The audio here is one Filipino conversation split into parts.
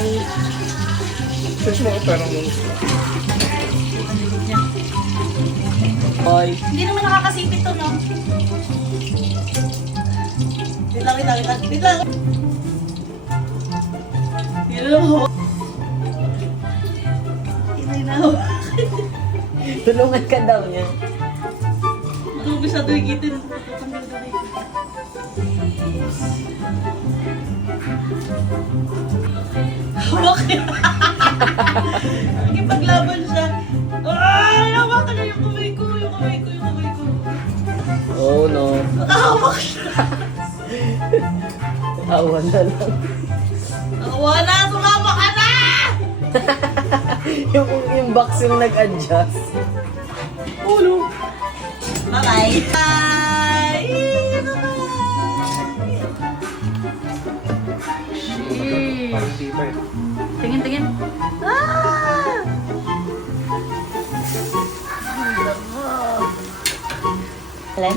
Bye. Search mo ako parang nung... Bye. Hindi naman nakakasipit to, no? Wait lang, wait lang, wait lang. Wait lang. Yun lang ho. Inay na ho. Tulungan ka daw niya. Matubis na duwigitin. Tatanggal na rin. Bakit? Nagipaglaban siya. Ay! Hawakan niya yung kamay ko, yung kamay ko, yung kamay ko. Oh no. Nakahawak siya. Awan na lang. Nakuha na! Sumama ka na! yung box yung nag-adjust. Ulo. Bye-bye. Bye! Bye-bye. Parang di pa eh. Tingin, tingin. Ah! Alam?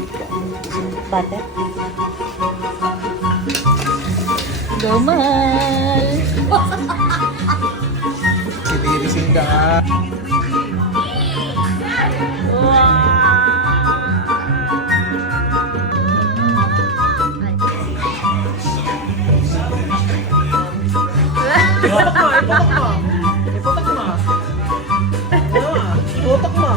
Butter? Gamal! Si Diri Sinda ka. Ipotok mo.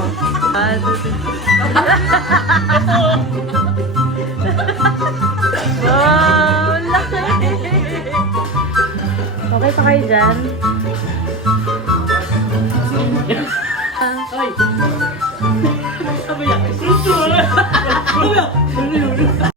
Wow! Laki! Okay pa kayo dyan? Ay! Sabi niya, fruit.